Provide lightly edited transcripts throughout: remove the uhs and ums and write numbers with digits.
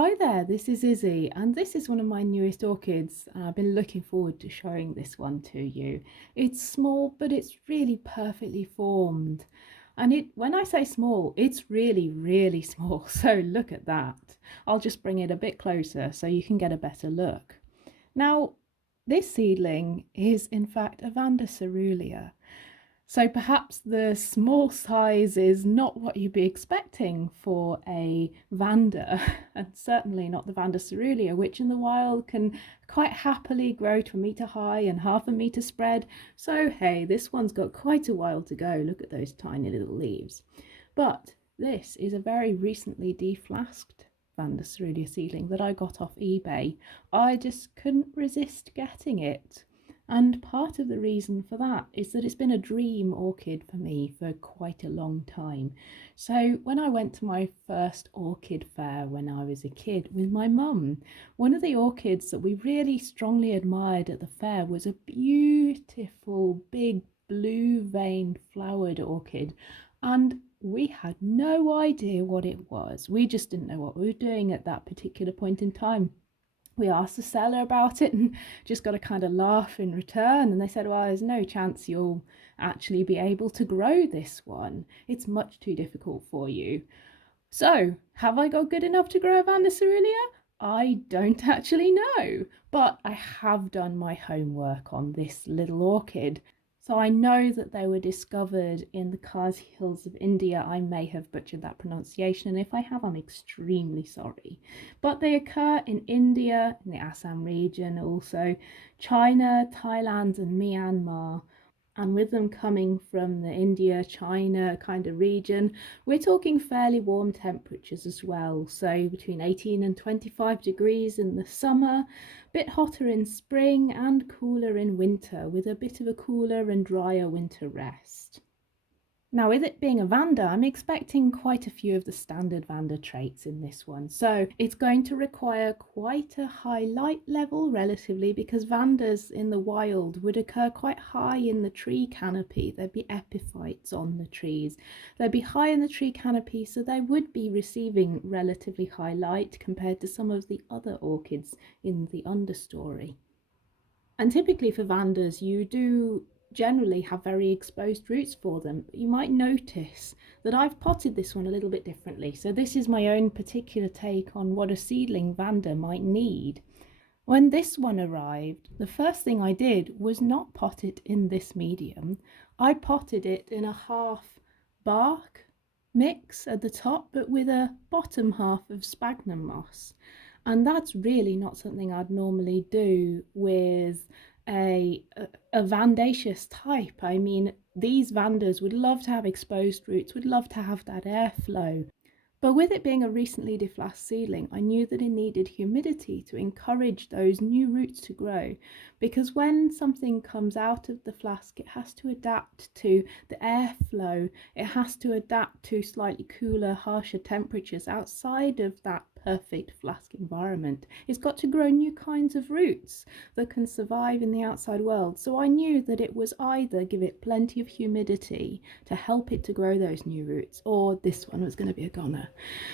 Hi there, this is Izzy, and this is one of my newest orchids. I've been looking forward to showing this one to you. It's small, but it's really perfectly formed. And when I say small, it's really, really small. So look at that. I'll just bring it a bit closer so you can get a better look. Now, this seedling is in fact a Vanda coerulea. So perhaps the small size is not what you'd be expecting for a Vanda, and certainly not the Vanda coerulea, which in the wild can quite happily grow to a metre high and half a metre spread. So hey, this one's got quite a while to go. Look at those tiny little leaves. But this is a very recently deflasked Vanda coerulea seedling that I got off eBay. I just couldn't resist getting it. And part of the reason for that is that it's been a dream orchid for me for quite a long time. So when I went to my first orchid fair when I was a kid with my mum, one of the orchids that we really strongly admired at the fair was a beautiful big blue veined flowered orchid. And we had no idea what it was. We just didn't know what we were doing at that particular point in time. We asked the seller about it and just got a kind of laugh in return. And they said, well, there's no chance you'll actually be able to grow this one. It's much too difficult for you. So, have I got good enough to grow a Vanda coerulea? I don't actually know, but I have done my homework on this little orchid. So I know that they were discovered in the Khasi Hills of India. I may have butchered that pronunciation, and if I have, I'm extremely sorry. But they occur in India, in the Assam region, also China, Thailand, and Myanmar. And with them coming from the India, China kind of region, we're talking fairly warm temperatures as well. So between 18 and 25 degrees in the summer, a bit hotter in spring and cooler in winter, with a bit of a cooler and drier winter rest. Now, with it being a Vanda, I'm expecting quite a few of the standard Vanda traits in this one. So it's going to require quite a high light level relatively, because Vandas in the wild would occur quite high in the tree canopy. There'd be epiphytes on the trees. They'd be high in the tree canopy, so they would be receiving relatively high light compared to some of the other orchids in the understory. And typically for Vandas, you do generally have very exposed roots for them. But you might notice that I've potted this one a little bit differently. So this is my own particular take on what a seedling Vanda might need. When this one arrived, the first thing I did was not pot it in this medium. I potted it in a half bark mix at the top, but with a bottom half of sphagnum moss. And that's really not something I'd normally do with a vandaceous type. I mean, these Vandas would love to have exposed roots, would love to have that airflow. But with it being a recently deflasked seedling, I knew that it needed humidity to encourage those new roots to grow, because when something comes out of the flask, it has to adapt to the airflow, it has to adapt to slightly cooler, harsher temperatures outside of that perfect flask environment. It's got to grow new kinds of roots that can survive in the outside world. So I knew that it was either give it plenty of humidity to help it to grow those new roots, or this one was going to be a goner.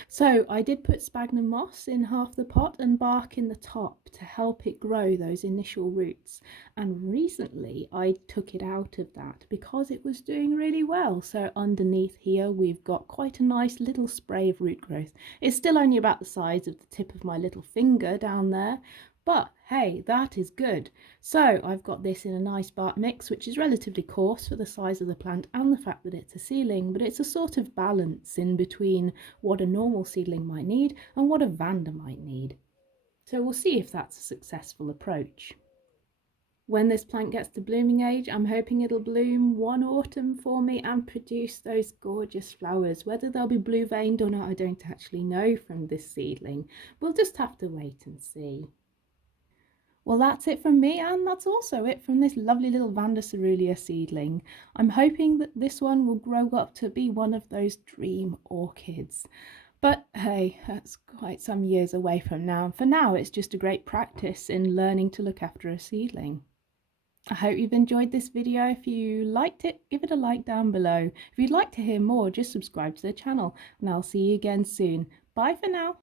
So I did put sphagnum moss in half the pot and bark in the top to help it grow those initial roots. And recently I took it out of that because it was doing really well. So underneath here we've got quite a nice little spray of root growth. It's still only about the size of the tip of my little finger down there, but hey, that is good. So I've got this in a nice bark mix, which is relatively coarse for the size of the plant and the fact that it's a seedling, but it's a sort of balance in between what a normal seedling might need and what a Vanda might need. So we'll see if that's a successful approach. When this plant gets to blooming age, I'm hoping it'll bloom one autumn for me and produce those gorgeous flowers. Whether they'll be blue veined or not, I don't actually know from this seedling. We'll just have to wait and see. Well, that's it from me, and that's also it from this lovely little Vanda coerulea seedling. I'm hoping that this one will grow up to be one of those dream orchids. But hey, that's quite some years away from now. For now, it's just a great practice in learning to look after a seedling. I hope you've enjoyed this video. If you liked it, give it a like down below. If you'd like to hear more, just subscribe to the channel, and I'll see you again soon. Bye for now.